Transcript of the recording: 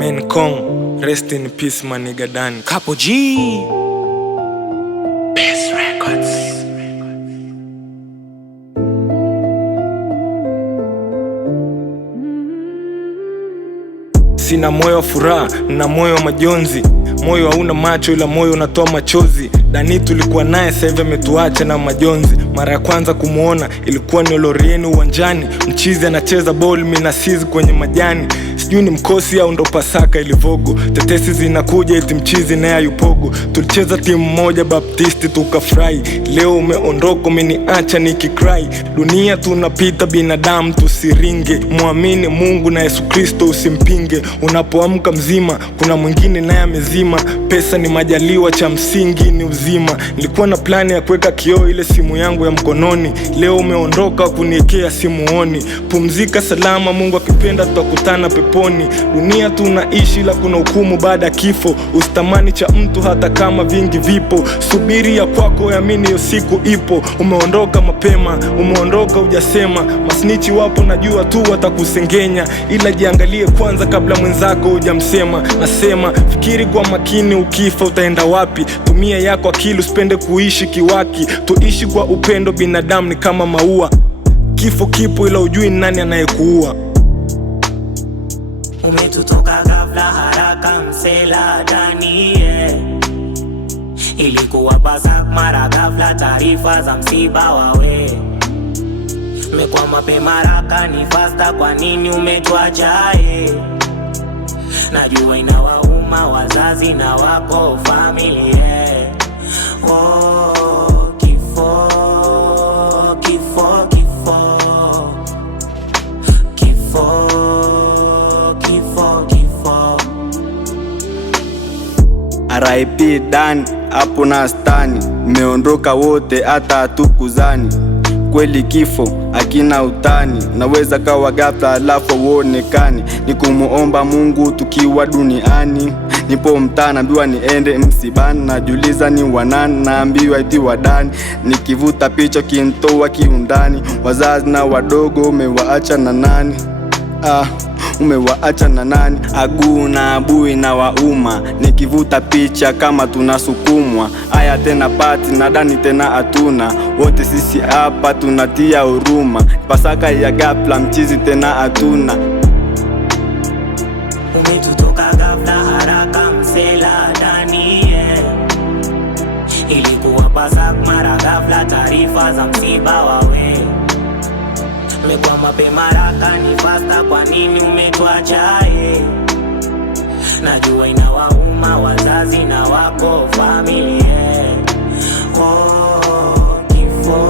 Men Kong, rest in peace my nigga Dan. Capo G, Best Records. Sina moyo wa furaha, na moyo wa majonzi. Moyo hauna macho ila moyo unatoa machozi. Dani tulikuwa naye sasa hivi ametuacha na majonzi. Mara ya kwanza kumuona ilikuwa ni Lorieni uwanjani. Mchizi anacheza ball, mimi na sizi kwenye majani. Sijui ni mkosi au ndo Pasaka ilivogo. Tetesi zinakuja eti mchizi naye yupogo. Tulicheza timu moja Baptisti tukafurahi. Leo umeondoka umeniacha nikicry. Dunia tunapita binadamu tusiringe. Muamini Mungu na Yesu Kristo usimpinge. Unapoamka mzima kuna mwingine naye amezima. Pesa ni majaliwa, cha msingi ni uzima. Nilikuwa na plani ya kuweka kioo ile simu yangu ya mkononi. Leo umeondoka kuniekea simuoni. Pumzika salama, Mungu akipenda tutakutana peponi. Dunia tunaishi la kuna hukumu baada ya kifo. Usitamani cha mtu hata kama vingi vipo. Subiri ya kwako, yamini hiyo siku ipo. Umeondoka mapema, umeondoka hujasema. Masnichi wapo najua tu watakusengenya, ila jiangalie kwanza kabla mwenzako hujamsema. Nasema fikiri kwa makini, ukifa utaenda wapi? Tumia yako akili, usipende kuishi kiwaki. Tuishi kwa upendo, binadamu ni kama maua. Kifo kipo ila ujui nani anayekuua. Umetutoka ghafla haraka msela Dani, yeah. Ilikuwa pasak mara ghafla taarifa za msiba wawe. Mekwa mapema haraka ni fasta, kwa nini umetuacha, yeah. Najua inawauma wazazi na wako familia. Oh, kifo, kifo, kifo, kifo, kifo, kifo. R.I.P. Dan, hapo na stani. Meondoka wote hata hatukuzani. Kweli kifo akina utani, naweza kawa ghafla alafu uonekani. Ni kumuomba Mungu tukiwa duniani. Nipo mtaa naambiwa niende msibani. Najuliza ni wanani, naambiwa eti wadani. Nikivuta picha kintoa kiundani. Wazazi na wadogo umewaacha na nani? Umewaacha na nani? Aguu na abui na wauma. Nikivuta picha kama tunasukumwa. Aya tena pati na Dani tena atuna. Wote sisi hapa tunatia huruma. Pasaka ya ghafla mchizi tena atuna. Umetutoka ghafla haraka msela Dani, yeah. Ilikuwa pasak mara ghafla taarifa za msiba wawe. Mekwa mapema haraka ni fasta, kwa nini umetuacha, yeah. Najua inawauma wazazi na wako familia. Oh, kifo.